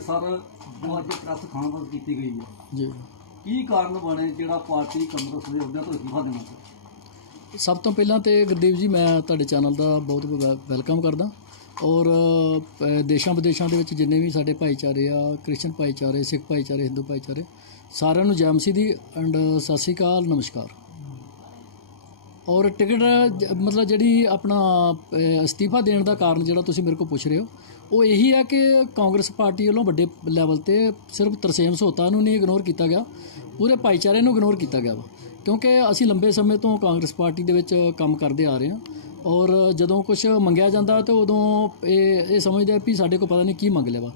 Sir ਜੋ ਅੱਜ press conference ਕੀਤੀ ਗਈ ਹੈ ਜੀ। ਕੀ ਕਾਰਨ ਬਣੇ ਜਿਹੜਾ ਪਾਰਟੀ ਕਾਂਗਰਸ ਦੇ ਅਹੁਦਿਆਂ ਤੋਂ ਅਸਤੀਫਾ ਦੇਣਾ ਸਭ ਤੋਂ ਪਹਿਲਾਂ ਤੇ ਗੁਰਦੀਪ ਜੀ ਮੈਂ ਤੁਹਾਡੇ ਚੈਨਲ ਦਾ ਬਹੁਤ ਬਹੁਤ ਵੈ- ਵੈਲਕਮ ਕਰਦਾ। ਔਰ ਅ, ਦੇਸ਼ਾਂ ਵਿਦੇਸ਼ਾਂ ਦੇ ਵਿੱਚ ਜਿੰਨੇ ਵੀ ਸਾਡੇ ਭਾਈਚਾਰੇ ਆ ਕ੍ਰਿਸਚਨ ਭਾਈਚਾਰੇ ਸਿੱਖ ਭਾਈਚਾਰੇ ਹਿੰਦੂ ਭਾਈਚਾਰੇ ਸਾਰਿਆਂ ਨੂੰ ਜੈਮਸੀ ਦੀ ਐਂਡ ਸਤਿ ਸ਼੍ਰੀ ਅਕਾਲ ਨਮਸਕਾਰ। ਔਰ ਟਿਕਟ ਜ- ਮਤਲਬ ਜਿਹੜੀ ਆਪਣਾ ਅ, ਅਸਤੀਫਾ ਦੇਣ ਦਾ ਕਾਰਨ ਜਿਹੜਾ ਤੁਸੀਂ ਮੇਰੇ ਕੋਲ ਪੁੱਛ ਰਹੇ ਹੋ ਉਹ ਇਹੀ ਹੈ ਕਿ ਕਾਂਗਰਸ ਪਾਰਟੀ ਵੱਲੋਂ ਵੱਡੇ ਲੈਵਲ ਤੇ ਸਿਰਫ ਤਰਸੇਮ ਸੋਤਾ ਨੂੰ ਨਹੀਂ ਇਗਨੋਰ ਕੀਤਾ ਗਿਆ, ਪੂਰੇ ਭਾਈਚਾਰੇ ਨੂੰ ਇਗਨੋਰ ਕੀਤਾ ਗਿਆ ਵਾ। ਕਿਉਂਕਿ ਅਸੀਂ ਲੰਬੇ ਸਮੇਂ ਤੋਂ ਕਾਂਗਰਸ ਪਾਰਟੀ ਦੇ ਵਿੱਚ ਕੰਮ ਕਰਦੇ ਆ ਰਹੇ ਹਾਂ ਔਰ ਜਦੋਂ ਕੁਝ ਮੰਗਿਆ ਜਾਂਦਾ ਤਾਂ ਉਦੋਂ ਇਹ ਇਹ ਸਮਝਦੇ ਆ ਵੀ ਸਾਡੇ ਕੋਲ ਪਤਾ ਨਹੀਂ ਕੀ ਮੰਗ ਲਿਆ ਵਾ।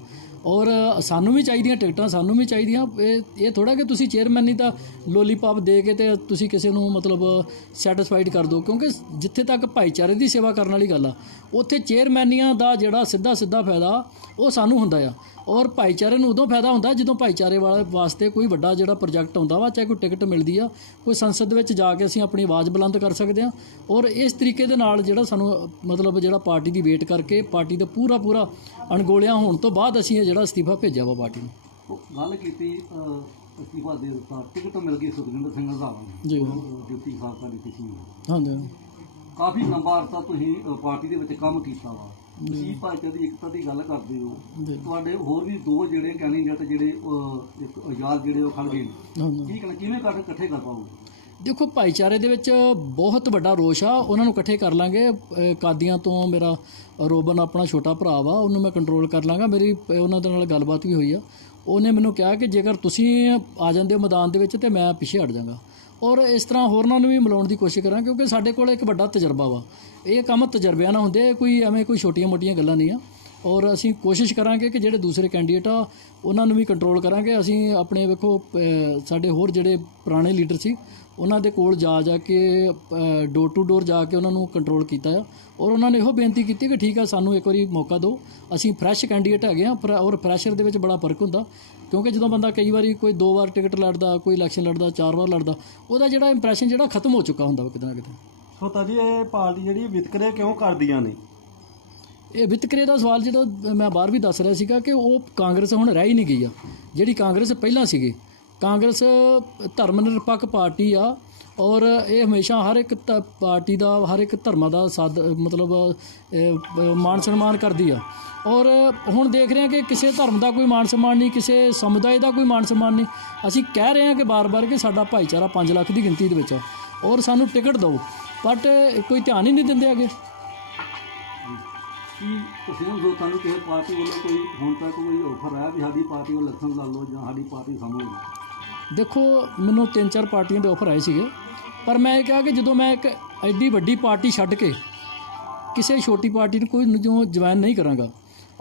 ਔਰ ਸਾਨੂੰ ਵੀ ਚਾਹੀਦੀਆਂ, ਟਿਕਟਾਂ ਸਾਨੂੰ ਵੀ ਚਾਹੀਦੀਆਂ। ਇਹ ਇਹ ਥੋੜਾ ਕਿ ਤੁਸੀਂ ਚੇਅਰਮੈਨ ਨਹੀਂ ਤਾਂ ਲੋਲੀਪੌਪ ਦੇ ਕੇ ਤੇ ਤੁਸੀਂ ਕਿਸੇ ਨੂੰ ਮਤਲਬ ਸੈਟੀਸਫਾਈਡ ਕਰ ਦਿਓ। ਕਿਉਂਕਿ ਜਿੱਥੇ ਤੱਕ ਭਾਈਚਾਰੇ ਦੀ ਸੇਵਾ ਕਰਨ ਵਾਲੀ ਗੱਲ ਆ, ਉੱਥੇ ਚੇਅਰਮੈਨੀਆਂ ਦਾ ਜਿਹੜਾ ਸਿੱਧਾ ਸਿੱਧਾ ਫਾਇਦਾ, ਉਹ ਸਾਨੂੰ ਹੁੰਦਾ ਆ। ਔਰ ਭਾਈਚਾਰੇ ਨੂੰ ਉਦੋਂ ਫਾਇਦਾ ਹੁੰਦਾ ਜਦੋਂ ਭਾਈਚਾਰੇ ਵਾਲੇ ਵਾਸਤੇ ਕੋਈ ਵੱਡਾ ਜਿਹੜਾ ਪ੍ਰੋਜੈਕਟ ਹੁੰਦਾ ਵਾ ਚਾਹੇ ਕੋਈ ਟਿਕਟ ਮਿਲਦੀ ਆ ਕੋਈ ਸੰਸਦ ਵਿੱਚ ਜਾ ਕੇ ਅਸੀਂ ਆਪਣੀ ਆਵਾਜ਼ ਬੁਲੰਦ ਕਰ ਸਕਦੇ ਹਾਂ ਔਰ ਇਸ ਤਰੀਕੇ ਦੇ ਨਾਲ ਜਿਹੜਾ ਸਾਨੂੰ ਮਤਲਬ ਜਿਹੜਾ ਪਾਰਟੀ ਦੀ ਵੇਟ ਕਰਕੇ ਪਾਰਟੀ ਦਾ ਪੂਰਾ ਪੂਰਾ ਅਣਗੋਲਿਆ ਹੋਣ ਤੋਂ ਬਾਅਦ ਅਸੀਂ ਇਹ ਜਿਹੜਾ ਅਸਤੀਫਾ ਭੇਜਿਆ ਵਾ ਪਾਰਟੀ ਨੂੰ। ਗੱਲ ਕੀਤੀ ਅਸਤੀਫਾ ਦੇ ਦਿੱਤਾ। ਟਿਕਟ ਮਿਲ ਗਈ ਸੁਖਜਿੰਦਰ ਸਿੰਘ ਜੀ। ਡਿਪਟੀ ਖਾਲਸਾ ਦੀ ਸੀ ਹਾਂਜੀ। ਕਾਫੀ ਲੰਬਾ ਅਰਸਾ ਤੁਸੀਂ ਪਾਰਟੀ ਦੇ ਵਿੱਚ ਕੰਮ ਕੀਤਾ ਵਾ। ਤੁਸੀਂ ਭਾਈਚਾਰੇ ਦੀ ਇਕਤਾ ਦੀ ਗੱਲ ਕਰਦੇ ਹੋ। ਜੀ ਤੁਹਾਡੇ ਹੋਰ ਵੀ ਦੋ ਜਿਹੜੇ ਕੈਂਡੀਡੇਟ ਜਿਹੜੇ ਇੱਕ ਆਜ਼ਾਦ ਜਿਹੜੇ ਉਹ ਖੜ ਗਏ ਨੇ। ਹਾਂਜੀ ਕੀ ਕਹਿਣਾ ਕਿਵੇਂ ਕਰ ਇਕੱਠੇ ਕਰ ਪਾਓਗੇ? ਦੇਖੋ ਭਾਈਚਾਰੇ ਦੇ ਵਿੱਚ ਬਹੁਤ ਵੱਡਾ ਰੋਸ਼ ਆ। ਉਹਨਾਂ ਨੂੰ ਇਕੱਠੇ ਕਰ ਲਾਂਗੇ। ਅਹ ਕਾਦੀਆਂ ਤੋਂ ਮੇਰਾ ਰੋਬਨ ਆਪਣਾ ਛੋਟਾ ਭਰਾ ਵਾ ਉਹਨੂੰ ਮੈਂ ਕੰਟਰੋਲ ਕਰ ਲਾਂਗਾ। ਮੇਰੀ ਉਹਨਾਂ ਦੇ ਨਾਲ ਗੱਲਬਾਤ ਵੀ ਹੋਈ ਆ। ਉਹਨੇ ਮੈਨੂੰ ਕਿਹਾ ਕਿ ਜੇਕਰ ਤੁਸੀਂ ਆ ਜਾਂਦੇ ਹੋ ਮੈਦਾਨ ਦੇ ਵਿੱਚ ਤੇ ਮੈਂ ਪਿੱਛੇ ਹਟ ਜਾਵਾਂਗਾ ਔਰ ਇਸ ਤਰ੍ਹਾਂ ਹੋਰਨਾਂ ਨੂੰ ਵੀ ਮਿਲਾਉਣ ਦੀ ਕੋਸ਼ਿਸ਼ ਕਰਾਂ, ਕਿਉਂਕਿ ਸਾਡੇ ਕੋਲ ਇੱਕ ਵੱਡਾ ਤਜਰਬਾ ਵਾ। ਇਹ ਕੰਮ ਤਜਰਬਿਆਂ ਨਾਲ ਹੁੰਦੇ ਕੋਈ ਐਵੇਂ ਕੋਈ ਛੋਟੀਆਂ-ਮੋਟੀਆਂ ਗੱਲਾਂ ਨਹੀਂ ਆ। ਔਰ ਅਸੀਂ ਕੋਸ਼ਿਸ਼ ਕਰਾਂਗੇ ਕਿ ਜਿਹੜੇ ਦੂਸਰੇ ਕੈਂਡੀਡੇਟ ਆ, ਉਹਨਾਂ ਨੂੰ ਵੀ ਕੰਟਰੋਲ ਕਰਾਂਗੇ। ਅਸੀਂ ਆਪਣੇ ਵੇਖੋ ਸਾਡੇ ਹੋਰ ਜਿਹੜੇ ਪੁਰਾਣੇ ਲੀਡਰ ਸੀ, ਉਹਨਾਂ ਦੇ ਕੋਲ ਜਾ ਜਾ ਕੇ ਡੋਰ ਟੂ ਡੋਰ ਜਾ ਕੇ ਉਹਨਾਂ ਨੂੰ ਕੰਟਰੋਲ ਕੀਤਾ ਆ। ਔਰ ਉਹਨਾਂ ਨੇ ਇਹੋ ਬੇਨਤੀ ਕੀਤੀ ਕਿ ਠੀਕ ਆ, ਸਾਨੂੰ ਇੱਕ ਵਾਰੀ ਮੌਕਾ ਦਿਓ। ਅਸੀਂ ਫਰੈਸ਼ ਕੈਂਡੀਡੇਟ ਹੈਗੇ ਆ, ਪਰ ਔਰ ਫਰੈਸ਼ਰ ਦੇ ਵਿੱਚ ਬੜਾ ਫ਼ਰਕ ਹੁੰਦਾ। ਕਿਉਂਕਿ ਜਦੋਂ ਬੰਦਾ ਕਈ ਵਾਰੀ ਕੋਈ ਦੋ ਵਾਰ ਟਿਕਟ ਲੜਦਾ ਕੋਈ ਇਲੈਕਸ਼ਨ ਲੜਦਾ ਚਾਰ ਵਾਰ ਲੜਦਾ ਉਹਦਾ ਜਿਹੜਾ ਇੰਪ੍ਰੈਸ਼ਨ ਜਿਹੜਾ ਖਤਮ ਹੋ ਚੁੱਕਾ ਹੁੰਦਾ ਵਾ ਕਿਤੇ ਨਾ ਕਿਤੇ। ਸੋਤਾ ਜੀ ਇਹ ਪਾਰਟੀ ਜਿਹੜੀ ਵਿਤਕਰੇ ਕਿਉਂ ਕਰਦੀਆਂ ਨੇ? ਇਹ ਵਿਤਕਰੇ ਦਾ ਸਵਾਲ ਜਿਹੜਾ ਮੈਂ ਬਾਹਰ ਵੀ ਦੱਸ ਰਿਹਾ ਸੀਗਾ ਕਿ ਉਹ ਕਾਂਗਰਸ ਹੁਣ ਰਹਿ ਹੀ ਨਹੀਂ ਗਈ ਆ। ਜਿਹੜੀ ਕਾਂਗਰਸ ਪਹਿਲਾਂ ਸੀਗੀ ਕਾਂਗਰਸ ਧਰਮ ਨਿਰਪੱਖ ਪਾਰਟੀ ਆ ਔਰ ਇਹ ਹਮੇਸ਼ਾ ਹਰ ਇੱਕ ਪਾਰਟੀ ਦਾ ਹਰ ਇੱਕ ਧਰਮਾਂ ਦਾ ਸਾਦ ਮਤਲਬ ਮਾਨ ਸਨਮਾਨ ਕਰਦੀ ਆ। ਔਰ ਹੁਣ ਦੇਖ ਰਹੇ ਹਾਂ ਕਿ ਕਿਸੇ ਧਰਮ ਦਾ ਕੋਈ ਮਾਨ ਸਨਮਾਨ ਨਹੀਂ ਕਿਸੇ ਸਮੁਦਾਇ ਦਾ ਕੋਈ ਮਾਨ ਸਨਮਾਨ ਨਹੀਂ। ਅਸੀਂ ਕਹਿ ਰਹੇ ਹਾਂ ਕਿ ਬਾਰ-ਬਾਰ ਕਿ ਸਾਡਾ ਭਾਈਚਾਰਾ 5 ਲੱਖ ਦੀ ਗਿਣਤੀ ਦੇ ਵਿੱਚ ਆ। ਔਰ ਸਾਨੂੰ ਟਿਕਟ ਦਿਓ ਬਟ ਕੋਈ ਧਿਆਨ ਹੀ ਨਹੀਂ ਦਿੰਦੇ ਹੈਗੇ। ਕੀ ਤੁਸੀਂ ਜੋ ਤੁਹਾਨੂੰ ਕਿਸੇ ਪਾਰਟੀ ਵੱਲੋਂ ਕੋਈ ਹੁਣ ਤੱਕ ਕੋਈ ਆਫਰ ਆਇਆ ਵੀ ਸਾਡੀ ਪਾਰਟੀ ਵੱਲ ਇਲੈਕਸ਼ਨ ਲੜ ਲਓ ਜਾਂ ਸਾਡੀ ਪਾਰਟੀ ਸਾਹਮਣੇ? ਦੇਖੋ ਮੈਨੂੰ ਤਿੰਨ ਚਾਰ ਪਾਰਟੀਆਂ ਦੇ ਆਫਰ ਆਏ ਸੀਗੇ। ਪਰ ਮੈਂ ਇਹ ਕਿਹਾ ਕਿ ਜਦੋਂ ਮੈਂ ਇੱਕ ਐਡੀ ਵੱਡੀ ਪਾਰਟੀ ਛੱਡ ਕੇ ਕਿਸੇ ਛੋਟੀ ਪਾਰਟੀ ਨੂੰ ਕੋਈ ਜੋ ਜੁਆਇਨ ਨਹੀਂ ਕਰਾਂਗਾ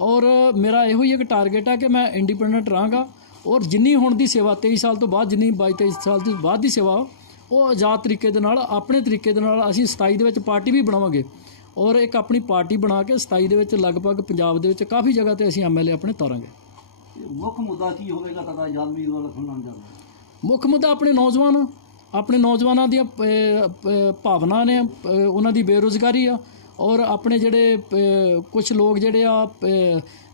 ਔਰ ਮੇਰਾ ਇਹੋ ਹੀ ਇੱਕ ਟਾਰਗੇਟ ਆ ਕਿ ਮੈਂ ਇੰਡੀਪੈਂਡੈਂਟ ਰਹਾਂਗਾ ਔਰ ਜਿੰਨੀ ਹੁਣ ਦੀ ਸੇਵਾ 23 ਸਾਲ ਤੋਂ ਬਾਅਦ ਜਿੰਨੀ 22 23 ਸਾਲ ਤੋਂ ਬਾਅਦ ਦੀ ਸੇਵਾ ਉਹ ਆਜ਼ਾਦ ਤਰੀਕੇ ਦੇ ਨਾਲ ਆਪਣੇ ਤਰੀਕੇ ਦੇ ਨਾਲ ਅਸੀਂ 27 ਦੇ ਵਿੱਚ ਪਾਰਟੀ ਵੀ ਬਣਾਵਾਂਗੇ ਔਰ ਇੱਕ ਆਪਣੀ ਪਾਰਟੀ ਬਣਾ ਕੇ 27 ਦੇ ਵਿੱਚ ਲਗਭਗ ਪੰਜਾਬ ਦੇ ਵਿੱਚ ਕਾਫੀ ਜਗ੍ਹਾ ਤੇ ਅਸੀਂ ਐਮਐਲਏ ਆਪਣੇ ਤਾਰਾਂਗੇ। ਤੇ ਮੁੱਖ ਮੁੱਦਾ ਕੀ ਹੋਵੇਗਾ ਤੁਹਾਡਾ ਆਜ਼ਾਦ ਉਮੀਦਵਾਰ ਸੁਣਨ ਜਾਂਦਾ ਮੁੱਖ ਮੁੱਦਾ ਆਪਣੇ ਨੌਜਵਾਨ ਆਪਣੇ ਨੌਜਵਾਨਾਂ ਦੀਆਂ ਅਹ, ਭਾਵਨਾ ਨੇ ਉਹਨਾਂ ਦੀ ਬੇਰੁਜ਼ਗਾਰੀ ਆ ਔਰ ਆਪਣੇ ਜਿਹੜੇ ਕੁਝ ਲੋਕ ਜਿਹੜੇ ਆ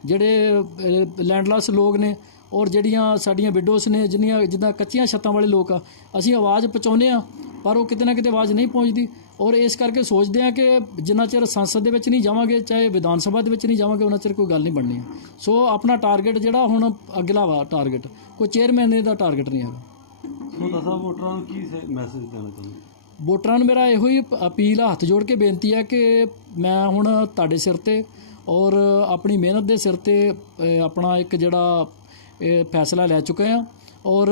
ਜਿਹੜੇ ਲੈਂਡਲੈਸ ਲੋਕ ਨੇ ਔਰ ਜਿਹੜੀਆਂ ਸਾਡੀਆਂ ਵਿਡੋਸ ਨੇ ਜਿੰਨੀਆਂ ਜਿੱਦਾਂ ਕੱਚੀਆਂ ਛੱਤਾਂ ਵਾਲੇ ਲੋਕ ਆ ਅਸੀਂ ਆਵਾਜ਼ ਪਹੁੰਚਾਉਂਦੇ ਆ ਪਰ ਉਹ ਕਿਤੇ ਨਾ ਕਿਤੇ ਆਵਾਜ਼ ਨਹੀਂ ਪਹੁੰਚਦੀ ਔਰ ਇਸ ਕਰਕੇ ਸੋਚਦੇ ਆ ਕਿ ਜਿੰਨਾ ਚਿਰ ਸੰਸਦ ਦੇ ਵਿੱਚ ਨਹੀਂ ਜਾਵਾਂਗੇ ਚਾਹੇ ਵਿਧਾਨ ਸਭਾ ਦੇ ਵਿੱਚ ਨਹੀਂ ਜਾਵਾਂਗੇ ਉਹਨਾਂ ਚਿਰ ਕੋਈ ਗੱਲ ਨਹੀਂ ਬਣਨੀ। ਸੋ ਆਪਣਾ ਟਾਰਗੇਟ ਜਿਹੜਾ ਹੁਣ ਅਗਲਾ ਵਾ ਟਾਰਗੇਟ ਕੋਈ ਚੇਅਰਮੈਨ ਦਾ ਟਾਰਗੇਟ ਨਹੀਂ ਹੈਗਾ। ਸੋਤਾ ਸਾਹਿਬ ਵੋਟਰਾਂ ਨੂੰ ਕੀ ਮੈਸੇਜ ਦੇਣਾ ਚਾਹੁੰਦੇ? ਵੋਟਰਾਂ ਨੂੰ ਮੇਰਾ ਇਹੋ ਹੀ ਅਪੀਲ, ਹੱਥ ਜੋੜ ਕੇ ਬੇਨਤੀ ਹੈ ਕਿ ਮੈਂ ਹੁਣ ਤੁਹਾਡੇ ਸਿਰ ਤੇ ਔਰ ਆਪਣੀ ਮਿਹਨਤ ਦੇ ਸਿਰ ਤੇ ਆਪਣਾ ਇੱਕ ਜਿਹੜਾ ਫੈਸਲਾ ਲੈ ਚੁੱਕਾ ਹਾਂ। ਔਰ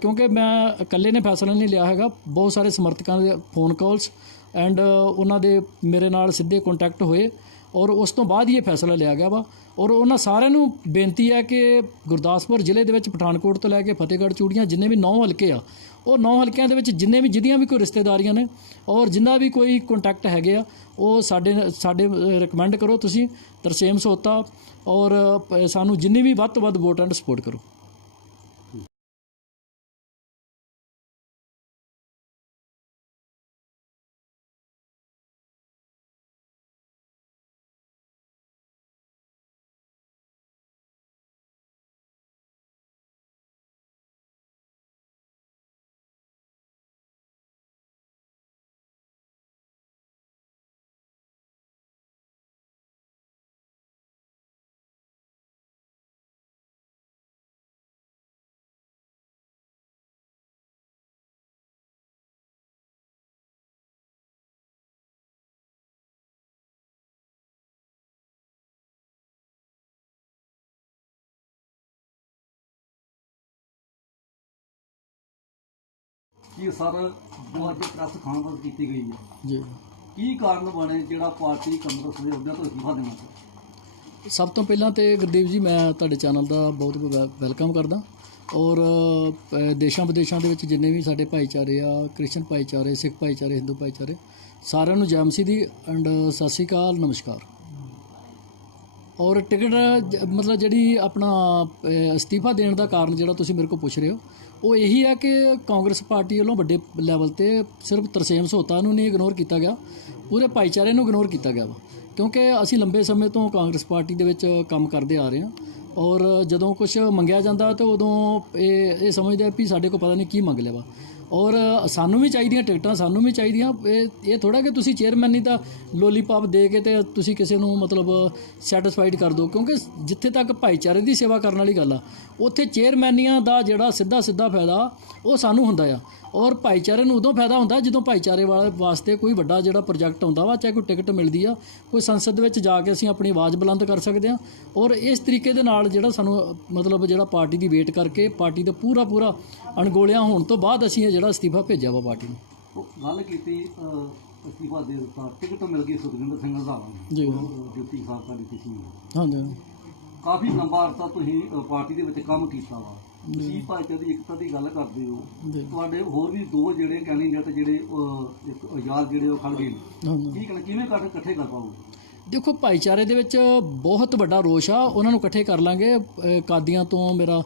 ਕਿਉਂਕਿ ਮੈਂ ਇਕੱਲੇ ਨੇ ਫੈਸਲਾ ਨਹੀਂ ਲਿਆ ਹੈਗਾ, ਬਹੁਤ ਸਾਰੇ ਸਮਰਥਕਾਂ ਦੇ ਫੋਨ ਕਾਲਸ ਐਂਡ ਉਹਨਾਂ ਦੇ ਮੇਰੇ ਨਾਲ ਸਿੱਧੇ ਕੰਟੈਕਟ ਹੋਏ। ਔਰ ਉਸ ਤੋਂ ਬਾਅਦ ਹੀ ਇਹ ਫੈਸਲਾ ਲਿਆ ਗਿਆ ਵਾ। ਔਰ ਉਹਨਾਂ ਸਾਰਿਆਂ ਨੂੰ ਬੇਨਤੀ ਹੈ ਕਿ ਗੁਰਦਾਸਪੁਰ ਜ਼ਿਲ੍ਹੇ ਦੇ ਵਿੱਚ ਪਠਾਨਕੋਟ ਤੋਂ ਲੈ ਕੇ ਫਤਿਹਗੜ੍ਹ ਚੂੜੀਆਂ ਜਿੰਨੇ ਵੀ ਨੌ ਹਲਕੇ ਆ, ਉਹ ਨੌ ਹਲਕਿਆਂ ਦੇ ਵਿੱਚ ਜਿੰਨੇ ਵੀ ਜਿਹਦੀਆਂ ਵੀ ਕੋਈ ਰਿਸ਼ਤੇਦਾਰੀਆਂ ਨੇ ਔਰ ਜਿੰਨਾ ਵੀ ਕੋਈ ਕੰਟੈਕਟ ਹੈਗੇ ਆ, ਉਹ ਸਾਡੇ ਸਾਡੇ ਰეკਮੈਂਡ ਕਰੋ ਤੁਸੀਂ। ਤਰਸੇਮ ਸੋਤਾ ਔਰ ਸਾਨੂੰ ਜਿੰਨੀ ਵੀ ਵੱਧ ਤੋਂ ਵੱਧ ਵੋਟ ਐਂਡ ਸਪੋਰਟ ਕਰੋ। ਕਿ ਸਰ ਜੋ ਅੱਜ ਪ੍ਰੈਸ ਕਾਨਫਰੰਸ ਕੀਤੀ ਗਈ ਹੈ? ਜੀ। ਕੀ ਕਾਰਨ ਬਣੇ ਜਿਹੜਾ ਪਾਰਟੀ ਕਾਂਗਰਸ ਦੇ ਅਹੁਦੇ ਤੋਂ ਅਸਤੀਫਾ ਦੇਣਾ ਸਭ ਤੋਂ ਪਹਿਲਾਂ ਤੇ ਗੁਰਦੀਪ ਜੀ ਮੈਂ ਤੁਹਾਡੇ ਚੈਨਲ ਦਾ ਬਹੁਤ ਬਹੁਤ ਵੈਲਕਮ ਕਰਦਾ। ਔਰ ਅ, ਦੇਸ਼ਾਂ ਵਿਦੇਸ਼ਾਂ ਦੇ ਵਿੱਚ ਜਿੰਨੇ ਵੀ ਸਾਡੇ ਭਾਈਚਾਰੇ ਆ ਕ੍ਰਿਸਚਨ ਭਾਈਚਾਰੇ ਸਿੱਖ ਭਾਈਚਾਰੇ ਹਿੰਦੂ ਭਾਈਚਾਰੇ ਸਾਰਿਆਂ ਨੂੰ ਜੈ ਮਸੀਹ ਦੀ ਐਂਡ ਸਤਿ ਸ਼੍ਰੀ ਅਕਾਲ ਨਮਸਕਾਰ। ਔਰ ਟਿਕਟ ਜ- ਮਤਲਬ ਜਿਹੜੀ ਆਪਣਾ ਅ, ਅਸਤੀਫਾ ਦੇਣ ਦਾ ਕਾਰਨ ਜਿਹੜਾ ਤੁਸੀਂ ਮੇਰੇ ਕੋਲ ਪੁੱਛ ਰਹੇ ਹੋ ਉਹ ਇਹੀ ਆ ਕਿ ਕਾਂਗਰਸ ਪਾਰਟੀ ਵੱਲੋਂ ਵੱਡੇ ਲੈਵਲ ਤੇ ਸਿਰਫ ਤਰਸੇਮ ਸੋਤਾ ਨੂੰ ਨਹੀਂ ਇਗਨੋਰ ਕੀਤਾ ਗਿਆ, ਪੂਰੇ ਭਾਈਚਾਰੇ ਨੂੰ ਇਗਨੋਰ ਕੀਤਾ ਗਿਆ ਵਾ। ਕਿਉਂਕਿ ਅਸੀਂ ਲੰਬੇ ਸਮੇਂ ਤੋਂ ਕਾਂਗਰਸ ਪਾਰਟੀ ਦੇ ਵਿੱਚ ਕੰਮ ਕਰਦੇ ਆ ਰਹੇ ਹਾਂ ਔਰ ਜਦੋਂ ਕੁਝ ਮੰਗਿਆ ਜਾਂਦਾ ਤਾਂ ਉਦੋਂ ਇਹ ਇਹ ਸਮਝਦੇ ਵੀ ਸਾਡੇ ਕੋਲ ਪਤਾ ਨਹੀਂ ਕੀ ਮੰਗ ਲਿਆ ਵਾ। ਔਰ ਸਾਨੂੰ ਵੀ ਚਾਹੀਦੀਆਂ ਟਿਕਟਾਂ, ਸਾਨੂੰ ਵੀ ਚਾਹੀਦੀਆਂ, ਇਹ ਇਹ ਥੋੜਾ ਕਿ ਤੁਸੀਂ ਚੇਅਰਮੈਨ ਨਹੀਂ ਤਾਂ ਲੋਲੀਪੌਪ ਦੇ ਕੇ ਤੇ ਤੁਸੀਂ ਕਿਸੇ ਨੂੰ ਮਤਲਬ ਸੈਟੀਸਫਾਈਡ ਕਰ ਦਿਓ, ਕਿਉਂਕਿ ਜਿੱਥੇ ਤੱਕ ਭਾਈਚਾਰੇ ਦੀ ਸੇਵਾ ਕਰਨ ਵਾਲੀ ਗੱਲ ਆ ਉੱਥੇ ਚੇਅਰਮੈਨੀਆਂ ਦਾ ਜਿਹੜਾ ਸਿੱਧਾ ਸਿੱਧਾ ਫਾਇਦਾ ਉਹ ਸਾਨੂੰ ਹੁੰਦਾ ਆ। ਔਰ ਭਾਈਚਾਰੇ ਨੂੰ ਉਦੋਂ ਫਾਇਦਾ ਹੁੰਦਾ ਜਦੋਂ ਭਾਈਚਾਰੇ ਵਾਲੇ ਵਾਸਤੇ ਕੋਈ ਵੱਡਾ ਜਿਹੜਾ ਪ੍ਰੋਜੈਕਟ ਹੁੰਦਾ ਵਾ ਚਾਹੇ ਕੋਈ ਟਿਕਟ ਮਿਲਦੀ ਆ ਕੋਈ ਸੰਸਦ ਵਿੱਚ ਜਾ ਕੇ ਅਸੀਂ ਆਪਣੀ ਆਵਾਜ਼ ਬੁਲੰਦ ਕਰ ਸਕਦੇ ਆ। ਔਰ ਇਸ ਤਰੀਕੇ ਦੇ ਨਾਲ ਜਿਹੜਾ ਸਾਨੂੰ ਮਤਲਬ ਜਿਹੜਾ ਪਾਰਟੀ ਦੀ ਵੇਟ ਕਰਕੇ ਪਾਰਟੀ ਦਾ ਪੂਰਾ ਪੂਰਾ ਅਣਗੋਲਿਆ ਹੋਣ ਤੋਂ ਬਾਅਦ ਅਸੀਂ ਇਹ ਜਿਹੜਾ ਅਸਤੀਫਾ ਭੇਜਿਆ ਵਾ ਪਾਰਟੀ ਨੂੰ। ਗੱਲ ਕੀਤੀ ਅਸਤੀਫਾ ਦੇ ਦਿੱਤਾ। ਟਿਕਟ ਮਿਲ ਗਈ ਸੁਖਜਿੰਦਰ ਸਿੰਘ ਰੰਧਾਵਾ ਨੂੰ ਜੀ ਹਾਂਜੀ। ਕਾਫੀ ਲੰਬਾ ਅਰਸਾ ਤੁਸੀਂ ਪਾਰਟੀ ਦੇ ਵਿੱਚ ਕੰਮ ਕੀਤਾ ਵਾ। ਤੁਸੀਂ ਭਾਈਚਾਰੇ ਦੀ ਇਕਤਾ ਦੀ ਗੱਲ ਕਰਦੇ ਹੋ। ਜੀ। ਤੁਹਾਡੇ ਹੋਰ ਵੀ ਦੋ ਜਿਹੜੇ ਕੈਂਡੀਡੇਟ ਜਿਹੜੇ ਇੱਕ ਆਜ਼ਾਦ ਜਿਹੜੇ ਉਹ ਖੜ ਗਏ ਨੇ। ਹਾਂਜੀ ਕੀ ਕਹਿਣਾ ਕਿਵੇਂ ਕਰ ਇਕੱਠੇ ਕਰ ਪਾਓਗੇ? ਦੇਖੋ ਭਾਈਚਾਰੇ ਦੇ ਵਿੱਚ ਬਹੁਤ ਵੱਡਾ ਰੋਸ਼ ਆ। ਉਹਨਾਂ ਨੂੰ ਇਕੱਠੇ ਕਰ ਲਾਂਗੇ। ਅਹ ਕਾਦੀਆਂ ਤੋਂ ਮੇਰਾ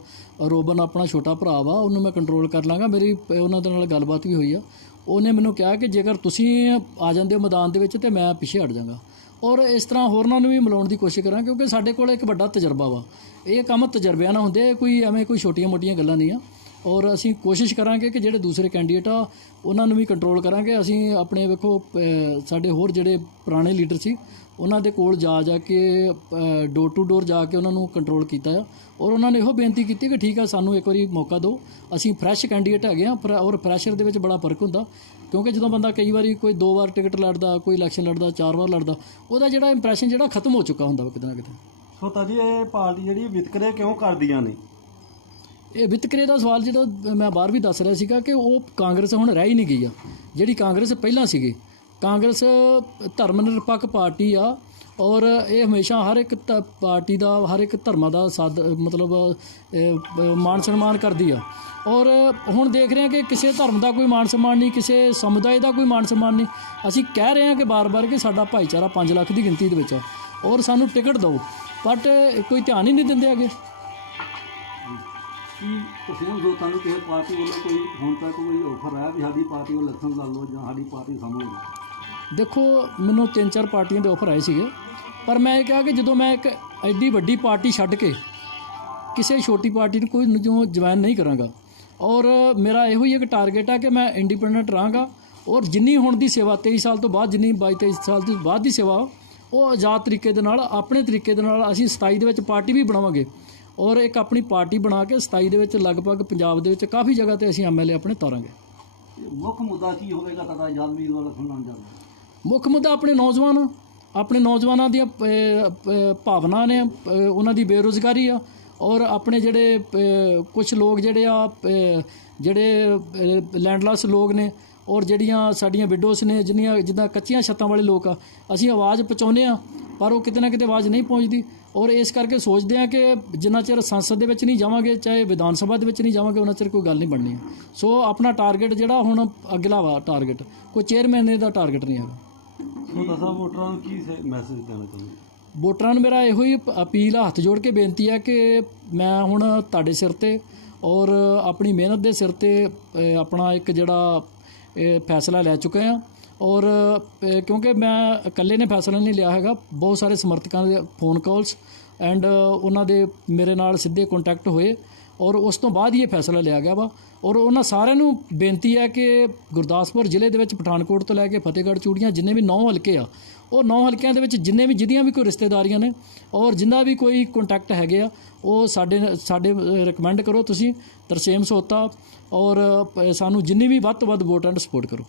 ਰੋਬਨ ਆਪਣਾ ਛੋਟਾ ਭਰਾ ਵਾ ਉਹਨੂੰ ਮੈਂ ਕੰਟਰੋਲ ਕਰ ਲਾਂਗਾ। ਮੇਰੀ ਪ- ਉਹਨਾਂ ਦੇ ਨਾਲ ਗੱਲਬਾਤ ਵੀ ਹੋਈ ਆ। ਉਹਨੇ ਮੈਨੂੰ ਕਿਹਾ ਕਿ ਜੇਕਰ ਤੁਸੀਂ ਆ ਜਾਂਦੇ ਹੋ ਮੈਦਾਨ ਦੇ ਵਿੱਚ ਤੇ ਮੈਂ ਪਿੱਛੇ ਹਟ ਜਾਵਾਂਗਾ ਔਰ ਇਸ ਤਰ੍ਹਾਂ ਹੋਰਨਾਂ ਨੂੰ ਵੀ ਮਿਲਾਉਣ ਦੀ ਕੋਸ਼ਿਸ਼ ਕਰਾਂ ਕਿਉਂਕਿ ਸਾਡੇ ਕੋਲ ਇੱਕ ਵੱਡਾ ਤਜਰਬਾ ਵਾ। ਇਹ ਕੰਮ ਤਜਰਬਿਆਂ ਨਾਲ ਹੁੰਦੇ ਆ, ਕੋਈ ਐਵੇਂ ਕੋਈ ਛੋਟੀਆਂ-ਮੋਟੀਆਂ ਗੱਲਾਂ ਨਹੀਂ ਆ। ਔਰ ਅਸੀਂ ਕੋਸ਼ਿਸ਼ ਕਰਾਂਗੇ ਕਿ ਜਿਹੜੇ ਦੂਸਰੇ ਕੈਂਡੀਡੇਟ ਆ ਉਹਨਾਂ ਨੂੰ ਵੀ ਕੰਟਰੋਲ ਕਰਾਂਗੇ। ਅਸੀਂ ਆਪਣੇ ਵੇਖੋ ਸਾਡੇ ਹੋਰ ਜਿਹੜੇ ਪੁਰਾਣੇ ਲੀਡਰ ਸੀ ਉਹਨਾਂ ਦੇ ਕੋਲ ਜਾ ਜਾ ਕੇ ਡੋਰ ਟੂ ਡੋਰ ਜਾ ਕੇ ਉਹਨਾਂ ਨੂੰ ਕੰਟਰੋਲ ਕੀਤਾ ਆ। ਔਰ ਉਹਨਾਂ ਨੇ ਇਹੋ ਬੇਨਤੀ ਕੀਤੀ ਕਿ ਠੀਕ ਆ ਸਾਨੂੰ ਇੱਕ ਵਾਰੀ ਮੌਕਾ ਦਿਓ। ਅਸੀਂ ਫਰੈਸ਼ ਕੈਂਡੀਡੇਟ ਹੈਗੇ ਆ ਪਰ ਔਰ ਪ੍ਰੈਸ਼ਰ ਦੇ ਵਿੱਚ ਬੜਾ ਫ਼ਰਕ ਹੁੰਦਾ। ਕਿਉਂਕਿ ਜਦੋਂ ਬੰਦਾ ਕਈ ਵਾਰੀ ਕੋਈ ਦੋ ਵਾਰ ਟਿਕਟ ਲੜਦਾ ਕੋਈ ਇਲੈਕਸ਼ਨ ਲੜਦਾ ਚਾਰ ਵਾਰ ਲੜਦਾ ਉਹਦਾ ਜਿਹੜਾ ਇੰਪ੍ਰੈਸ਼ਨ ਜਿਹੜਾ ਖਤਮ ਹੋ ਚੁੱਕਾ ਹੁੰਦਾ ਵਾ ਕਿਤੇ ਨਾ ਕਿਤੇ। ਸੋਤਾ ਜੀ ਇਹ ਪਾਰਟੀ ਜਿਹੜੀ ਵਿਤਕਰੇ ਕਿਉਂ ਕਰਦੀਆਂ ਨੇ? ਇਹ ਵਿਤਕਰੇ ਦਾ ਸਵਾਲ ਜਿਹੜਾ ਮੈਂ ਬਾਹਰ ਵੀ ਦੱਸ ਰਿਹਾ ਸੀਗਾ ਕਿ ਉਹ ਕਾਂਗਰਸ ਹੁਣ ਰਹਿ ਹੀ ਨਹੀਂ ਗਈ ਆ। ਜਿਹੜੀ ਕਾਂਗਰਸ ਪਹਿਲਾਂ ਸੀਗੀ ਕਾਂਗਰਸ ਧਰਮ ਨਿਰਪੱਖ ਪਾਰਟੀ ਆ ਔਰ ਇਹ ਹਮੇਸ਼ਾ ਹਰ ਇੱਕ ਧ- ਪਾਰਟੀ ਦਾ ਹਰ ਇੱਕ ਧਰਮਾਂ ਦਾ ਸਾਦ ਮਤਲਬ ਅਹ, ਮਾਨ ਸਨਮਾਨ ਕਰਦੀ ਆ। ਔਰ ਹੁਣ ਦੇਖ ਰਹੇ ਹਾਂ ਕਿ ਕਿਸੇ ਧਰਮ ਦਾ ਕੋਈ ਮਾਨ ਸਨਮਾਨ ਨਹੀਂ ਕਿਸੇ ਸਮੁਦਾਇ ਦਾ ਕੋਈ ਮਾਨ ਸਨਮਾਨ ਨਹੀਂ। ਅਸੀਂ ਕਹਿ ਰਹੇ ਹਾਂ ਕਿ ਬਾਰ-ਬਾਰ ਕਿ ਸਾਡਾ ਭਾਈਚਾਰਾ 5 ਲੱਖ ਦੀ ਗਿਣਤੀ ਦੇ ਵਿੱਚ ਆ। ਔਰ ਸਾਨੂੰ ਟਿਕਟ ਦਿਓ ਬਟ ਕੋਈ ਧਿਆਨ ਹੀ ਨਹੀਂ ਦਿੰਦੇ ਹੈਗੇ। ਕੀ ਤੁਸੀਂ ਜੋ ਤੁਹਾਨੂੰ ਕਿਸੇ ਪਾਰਟੀ ਵੱਲੋਂ ਕੋਈ ਹੁਣ ਤੱਕ ਕੋਈ ਆਫਰ ਆਇਆ ਵੀ ਸਾਡੀ ਪਾਰਟੀ ਵੱਲੋਂ ਇਲੈਕਸ਼ਨ ਲੜ ਲਓ ਜਾਂ ਸਾਡੀ ਪਾਰਟੀ ਸਾਹਮਣੇ ਦੇਖੋ, ਮੈਨੂੰ ਤਿੰਨ ਚਾਰ ਪਾਰਟੀਆਂ ਦੇ ਆਫਰ ਆਏ ਸੀਗੇ, ਪਰ ਮੈਂ ਇਹ ਕਿਹਾ ਕਿ ਜਦੋਂ ਮੈਂ ਇੱਕ ਐਡੀ ਵੱਡੀ ਪਾਰਟੀ ਛੱਡ ਕੇ ਕਿਸੇ ਛੋਟੀ ਪਾਰਟੀ ਨੂੰ ਕੋਈ ਜੋ ਜੁਆਇਨ ਨਹੀਂ ਕਰਾਂਗਾ, ਔਰ ਮੇਰਾ ਇਹੋ ਹੀ ਇੱਕ ਟਾਰਗੇਟ ਆ ਕਿ ਮੈਂ ਇੰਡੀਪੈਂਡੈਂਟ ਰਹਾਂਗਾ, ਔਰ ਜਿੰਨੀ ਹੁਣ ਦੀ ਸੇਵਾ 23 ਸਾਲ ਤੋਂ ਬਾਅਦ ਜਿੰਨੀ 22 23 ਸਾਲ ਤੋਂ ਬਾਅਦ ਦੀ ਸੇਵਾ, ਉਹ ਆਜ਼ਾਦ ਤਰੀਕੇ ਦੇ ਨਾਲ, ਆਪਣੇ ਤਰੀਕੇ ਦੇ ਨਾਲ ਅਸੀਂ 27 ਦੇ ਵਿੱਚ ਪਾਰਟੀ ਵੀ ਬਣਾਵਾਂਗੇ, ਔਰ ਇੱਕ ਆਪਣੀ ਪਾਰਟੀ ਬਣਾ ਕੇ 27 ਦੇ ਵਿੱਚ ਲਗਭਗ ਪੰਜਾਬ ਦੇ ਵਿੱਚ ਕਾਫੀ ਜਗ੍ਹਾ ਤੇ ਅਸੀਂ ਐਮਐਲਏ ਆਪਣੇ ਤਾਰਾਂਗੇ। ਮੁੱਖ ਮੁੱਦਾ ਕੀ ਹੋਵੇਗਾ ਤੁਹਾਡਾ ਆਜ਼ਾਦ ਉਮੀਦਵਾਰ ਇਲੈਕਸ਼ਨ ਜਾਂਦਾ ਮੁੱਖ ਮੁੱਦਾ ਆਪਣੇ ਨੌਜਵਾਨ ਆਪਣੇ ਨੌਜਵਾਨਾਂ ਦੀਆਂ ਭਾਵਨਾ ਨੇ ਉਹਨਾਂ ਦੀ ਬੇਰੁਜ਼ਗਾਰੀ ਆ। ਔਰ ਆਪਣੇ ਜਿਹੜੇ ਕੁਝ ਲੋਕ ਜਿਹੜੇ ਆ ਜਿਹੜੇ ਲੈਂਡਲੈਸ ਲੋਕ ਨੇ, ਔਰ ਜਿਹੜੀਆਂ ਸਾਡੀਆਂ ਵਿਡੋਸ ਨੇ, ਜਿੰਨੀਆਂ, ਜਿੱਦਾਂ ਕੱਚੀਆਂ ਛੱਤਾਂ ਵਾਲੇ ਲੋਕ ਆ, ਅਸੀਂ ਆਵਾਜ਼ ਪਹੁੰਚਾਉਂਦੇ ਆ, ਪਰ ਉਹ ਕਿਤੇ ਨਾ ਕਿਤੇ ਆਵਾਜ਼ ਨਹੀਂ ਪਹੁੰਚਦੀ। ਔਰ ਇਸ ਕਰਕੇ ਸੋਚਦੇ ਆ ਕਿ ਜਿੰਨਾ ਚਿਰ ਸੰਸਦ ਦੇ ਵਿੱਚ ਨਹੀਂ ਜਾਵਾਂਗੇ, ਚਾਹੇ ਵਿਧਾਨ ਸਭਾ ਦੇ ਵਿੱਚ ਨਹੀਂ ਜਾਵਾਂਗੇ, ਉਹਨਾਂ ਚਿਰ ਕੋਈ ਗੱਲ ਨਹੀਂ ਬਣਨੀ। ਸੋ ਆਪਣਾ ਟਾਰਗੇਟ ਜਿਹੜਾ ਹੁਣ ਅਗਲਾ ਵਾ ਟਾਰਗੇਟ ਕੋਈ ਚੇਅਰਮੈਨ ਦਾ ਟਾਰਗੇਟ ਨਹੀਂ ਹੈਗਾ। ਸੋਤਾ ਸਾਹਿਬ ਵੋਟਰਾਂ ਨੂੰ ਕੀ ਮੈਸੇਜ ਦੇਣਾ ਚਾਹੁੰਦੇ? ਵੋਟਰਾਂ ਨੂੰ ਮੇਰਾ ਇਹੋ ਹੀ ਅਪੀਲ ਆ, ਹੱਥ ਜੋੜ ਕੇ ਬੇਨਤੀ ਹੈ ਕਿ ਮੈਂ ਹੁਣ ਤੁਹਾਡੇ ਸਿਰ ਤੇ ਔਰ ਆਪਣੀ ਮਿਹਨਤ ਦੇ ਸਿਰ ਤੇ ਆਪਣਾ ਇੱਕ ਜਿਹੜਾ ਫੈਸਲਾ ਲੈ ਚੁੱਕਾ ਹਾਂ ਔਰ ਕਿਉਂਕਿ ਮੈਂ ਇਕੱਲੇ ਨੇ ਫੈਸਲਾ ਨਹੀਂ ਲਿਆ ਹੈਗਾ ਬਹੁਤ ਸਾਰੇ ਸਮਰਥਕਾਂ ਦੇ ਫੋਨ ਕਾਲਸ ਐਂਡ ਉਹਨਾਂ ਦੇ ਮੇਰੇ ਨਾਲ ਸਿੱਧੇ ਕੰਟੈਕਟ ਹੋਏ। ਔਰ ਉਸ ਤੋਂ ਬਾਅਦ ਹੀ ਇਹ ਫੈਸਲਾ ਲਿਆ ਗਿਆ ਵਾ। ਔਰ ਉਹਨਾਂ ਸਾਰਿਆਂ ਨੂੰ ਬੇਨਤੀ ਹੈ ਕਿ ਗੁਰਦਾਸਪੁਰ ਜ਼ਿਲ੍ਹੇ ਦੇ ਵਿੱਚ ਪਠਾਨਕੋਟ ਤੋਂ ਲੈ ਕੇ ਫਤਿਹਗੜ੍ਹ, ਚੂੜੀਆਂ ਜਿੰਨੇ ਵੀ 9 ਹਲਕੇ ਆ, ਉਹ 9 ਹਲਕਿਆਂ ਦੇ ਵਿੱਚ ਜਿੰਨੇ ਵੀ ਜਿਹਦੀਆਂ ਵੀ ਕੋਈ ਰਿਸ਼ਤੇਦਾਰੀਆਂ ਨੇ ਔਰ ਜਿੰਨਾ ਵੀ ਕੋਈ ਕੰਟੈਕਟ ਹੈਗੇ ਆ, ਉਹ ਸਾਡੇ ਸਾਡੇ ਰਿਕਮੈਂਡ ਕਰੋ ਤੁਸੀਂ। ਤਰਸੇਮ ਸੋਤਾ ਔਰ ਸਾਨੂੰ ਜਿੰਨੀ ਵੀ ਵੱਧ ਤੋਂ ਵੱਧ ਵੋਟ ਐਂਡ ਸਪੋਰਟ ਕਰੋ।